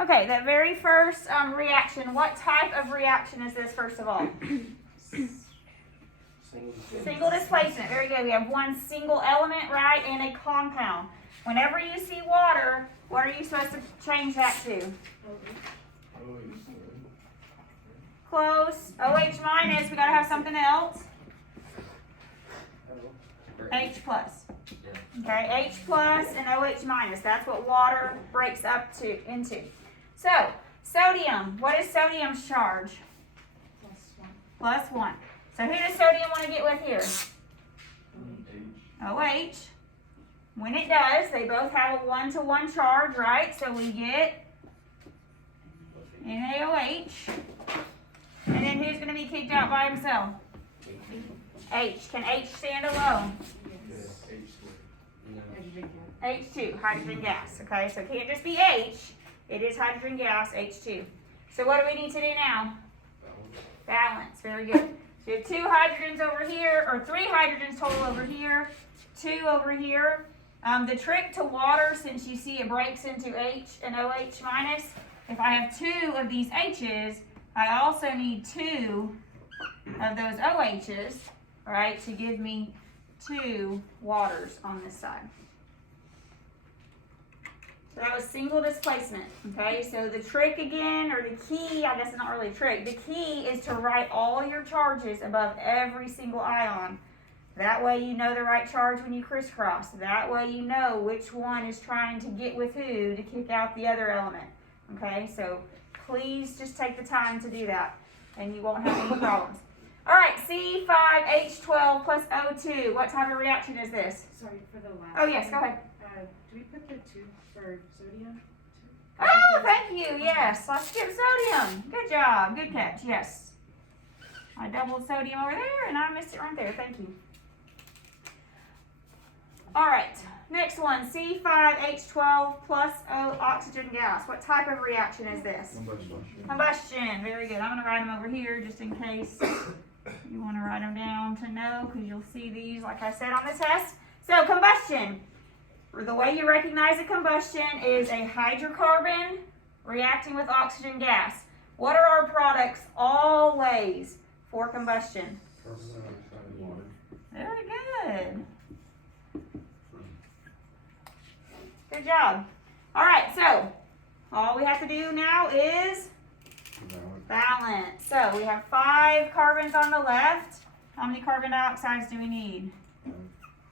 Okay, that very first reaction, what type of reaction is this, first of all? Single displacement. Very good. We have one single element, right, and a compound. Whenever you see water, what are you supposed to change that to? Close. OH minus. We got to have something else. H plus. Okay, H plus and OH minus. That's what water breaks up into. So, sodium. What is sodium's charge? Plus 1. So who does sodium want to get with here? OH. When it does, they both have a 1-to-1 charge, right? So we get NaOH. And then who's going to be kicked out by himself? H. Can H stand alone? H2, hydrogen gas. Okay, so it can't just be H. It is hydrogen gas, H2. So what do we need to do now? Balance. Very good. So you have 2 hydrogens over here, or 3 hydrogens total over here, 2 over here. The trick to water, since you see it breaks into H and OH minus, if I have 2 of these H's, I also need 2 of those OH's, right, to give me 2 waters on this side. So that was single displacement, okay? So the trick again, or the key, I guess it's not really a trick, the key is to write all your charges above every single ion. That way you know the right charge when you crisscross. That way you know which one is trying to get with who to kick out the other element, okay? So please just take the time to do that, and you won't have any problems. All right, C5H12 plus O2. What type of reaction is this? Sorry for the last. Oh, yes, go ahead. Do we put the 2 for sodium? Oh, thank you. Yes, let's skip sodium. Good job. Good catch. Yes. I doubled sodium over there, and I missed it right there. Thank you. All right, next one, C5H12 plus O oxygen gas. What type of reaction is this? Combustion. Very good. I'm going to write them over here just in case you want to write them down to know, because you'll see these, like I said, on the test. So, combustion. The way you recognize a combustion is a hydrocarbon reacting with oxygen gas. What are our products always for combustion? Carbon dioxide and water. Very good. Good job. All right, so all we have to do now is balance. So we have 5 carbons on the left. How many carbon dioxides do we need?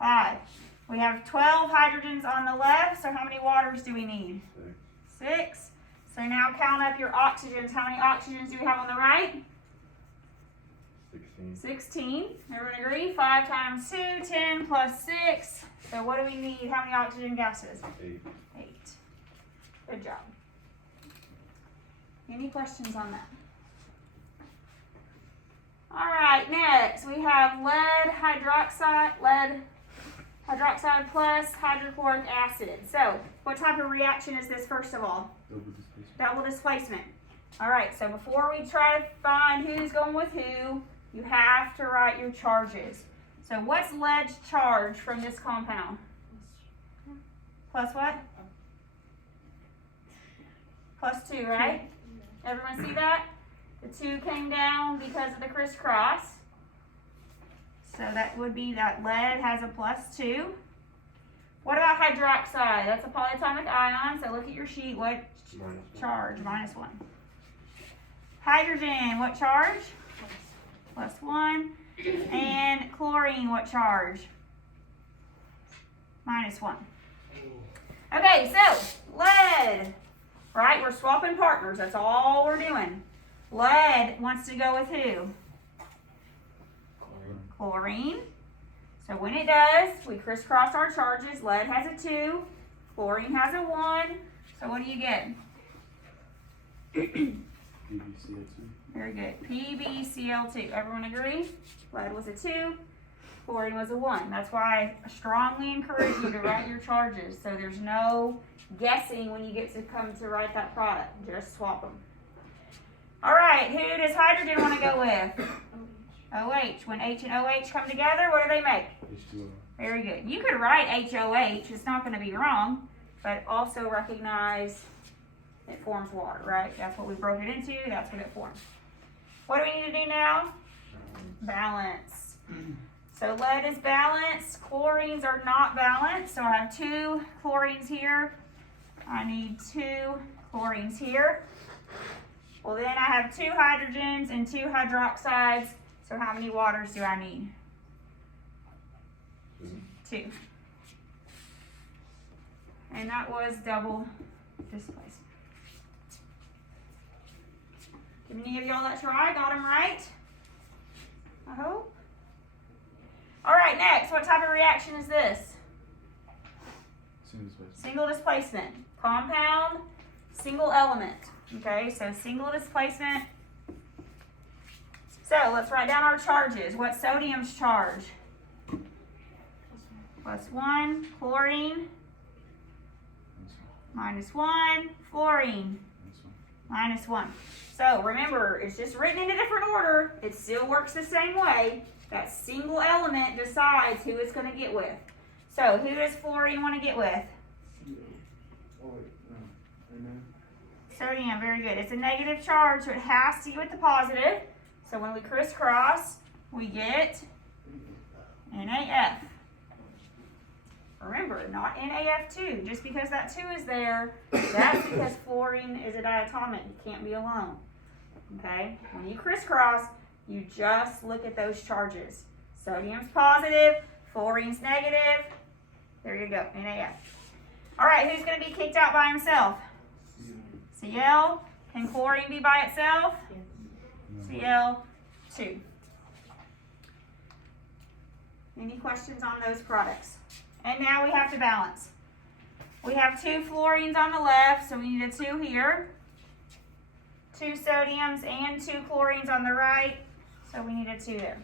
5. We have 12 hydrogens on the left, so how many waters do we need? 6. So now count up your oxygens. How many oxygens do we have on the right? 16. Everyone agree? 5 times 2, 10 plus 6. So what do we need? How many oxygen gases? 8. Good job. Any questions on that? All right, next we have lead hydroxide plus hydrochloric acid. So what type of reaction is this, first of all? Double displacement. All right, so before we try to find who's going with who, you have to write your charges. So what's lead's charge from this compound? Plus what? Plus 2, right? Everyone see that? The 2 came down because of the crisscross. So that would be that lead has a plus 2. What about hydroxide? That's a polyatomic ion, so look at your sheet. What charge? Minus 1. Hydrogen, what charge? Plus 1. And chlorine, what charge? Minus 1. Okay, so lead, right? We're swapping partners. That's all we're doing. Lead wants to go with who? Chlorine. So when it does, we crisscross our charges. Lead has a 2. Chlorine has a 1. So what do you get? PbCl2. Very good. PbCl2. Everyone agree? Lead was a 2. Chlorine was a 1. That's why I strongly encourage you to write your charges, so there's no guessing when you get to come to write that product. Just swap them. All right, who does hydrogen want to go with? OH. When H and OH come together, what do they make? H2O. Very good. You could write HOH. It's not going to be wrong, but also recognize it forms water, right? That's what we broke it into, that's what it forms. What do we need to do now? Balance. So lead is balanced, chlorines are not balanced, so I have 2 chlorines here. I need 2 chlorines here. Well, then I have 2 hydrogens and 2 hydroxides, so how many waters do I need? 2. And that was double displacement. Did any of y'all that try? Got them right? I hope. All right, next, what type of reaction is this? Single displacement. Compound, single element. Okay, so single displacement. So let's write down our charges. What's sodium's charge? +1, chlorine, -1, fluorine, -1. So remember, it's just written in a different order. It still works the same way. That single element decides who it's going to get with. So who does fluorine want to get with? Sodium, very good. It's a negative charge, so it has to get with the positive. So when we crisscross, we get NaF. Remember, not NaF2. Just because that 2 is there, that's because fluorine is a diatomic. It can't be alone. Okay? When you crisscross, you just look at those charges. Sodium's positive, fluorine's negative. There you go, NaF. All right, who's going to be kicked out by himself? Cl. Can chlorine be by itself? Cl2. Any questions on those products? And now we have to balance. We have 2 fluorines on the left, so we need a 2 here. 2 sodiums and 2 chlorines on the right, so we need a 2 there.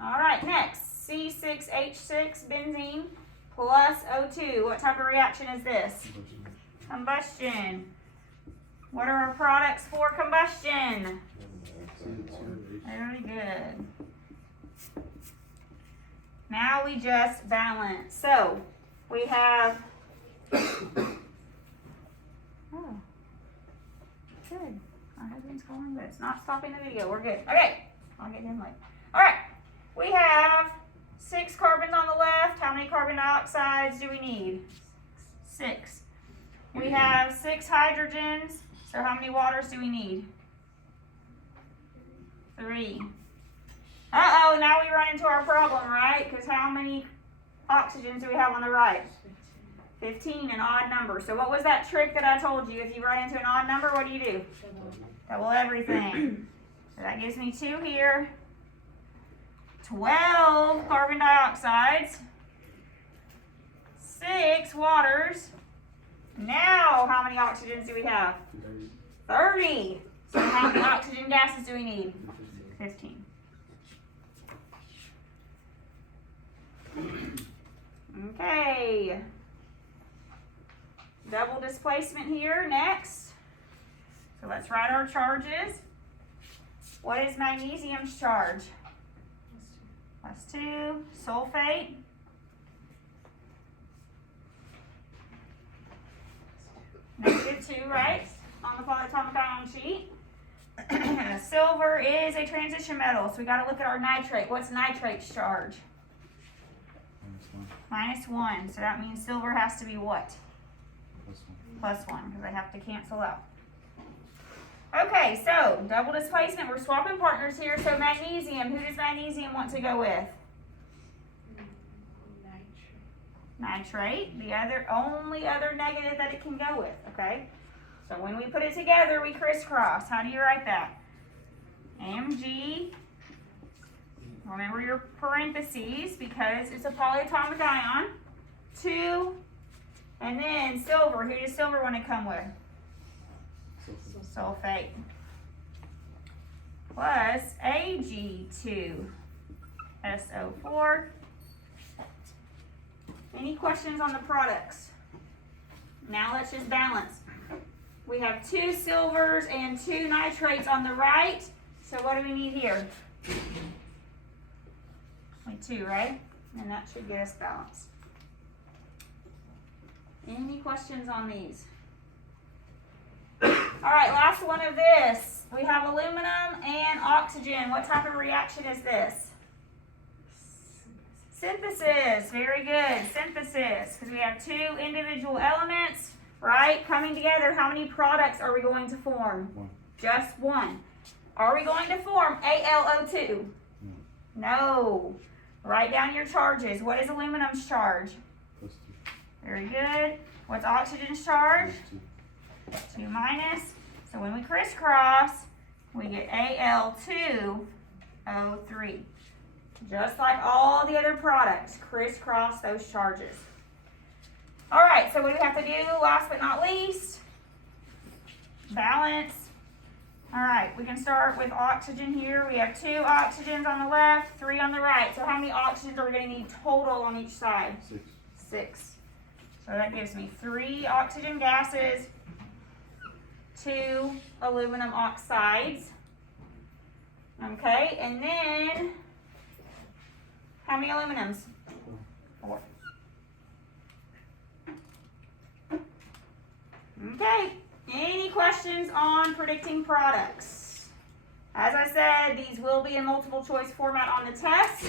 All right, next, C6H6 benzene plus O2. What type of reaction is this? Combustion. What are our products for combustion? Very good. Now we just balance. So we have, oh, good. My husband's calling, but it's not stopping the video. We're good. Okay, I'll get him late. All right, we have 6 carbons on the left. How many carbon dioxides do we need? 6. We have 6 hydrogens. So how many waters do we need? 3. Uh-oh, now we run into our problem, right? Because how many oxygens do we have on the right? 15, an odd number. So what was that trick that I told you? If you run into an odd number, what do? Double everything. So that gives me 2 here. 12 carbon dioxides. 6 waters. Now, how many oxygens do we have? 30. So how many oxygen gases do we need? 15. Okay. Double displacement here next. So let's write our charges. What is magnesium's charge? +2. Sulfate. -2, right? On the polyatomic ion sheet. Silver is a transition metal, so we got to look at our nitrate. What's nitrate's charge? -1. So that means silver has to be what? +1, because they have to cancel out. Okay, so double displacement. We're swapping partners here. So magnesium. Who does magnesium want to go with? Nitrate. The only other negative that it can go with. Okay. So when we put it together, we crisscross. How do you write that? Mg. Remember your parentheses because it's a polyatomic ion. 2. And then silver. Who does silver want to come with? Sulfate. Plus Ag2SO4. Any questions on the products? Now let's just balance. We have 2 silvers and 2 nitrates on the right. So what do we need here? Only 2, right? And that should get us balanced. Any questions on these? Alright, last one of this. We have aluminum and oxygen. What type of reaction is this? Synthesis. Very good. Synthesis. Because we have two individual elements, right, coming together. How many products are we going to form? One. Just one. Are we going to form AlO2? No. Write down your charges. What is aluminum's charge? Plus Very good. What's oxygen's charge? 2. 2 minus. So when we crisscross, we get Al2O3. Just like all the other products, crisscross those charges. All right, so what do we have to do last but not least? Balance. All right, we can start with oxygen here. We have 2 oxygens on the left, 3 on the right. So how many oxygens are we going to need total on each side? 6. 6. So that gives me 3 oxygen gases, 2 aluminum oxides. Okay, and then how many aluminums? 4. Okay, any questions on predicting products? As I said, these will be in multiple choice format on the test,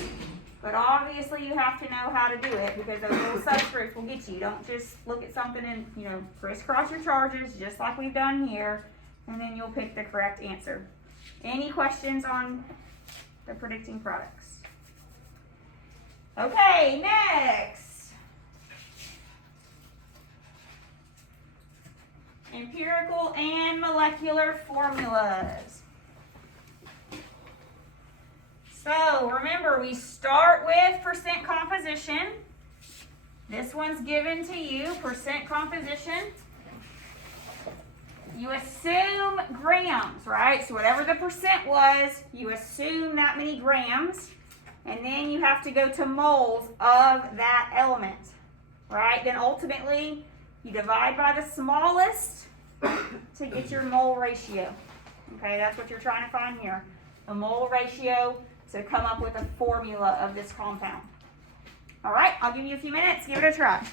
but obviously you have to know how to do it because those little subscripts will get you. Don't just look at something and, crisscross your charges just like we've done here, and then you'll pick the correct answer. Any questions on the predicting products? Okay, next. Empirical and molecular formulas. So remember, we start with percent composition. This one's given to you, percent composition. You assume grams, right? So whatever the percent was, you assume that many grams. And then you have to go to moles of that element, right? Then ultimately, you divide by the smallest to get your mole ratio. Okay, that's what you're trying to find here. A mole ratio to come up with a formula of this compound. All right, I'll give you a few minutes. Give it a try.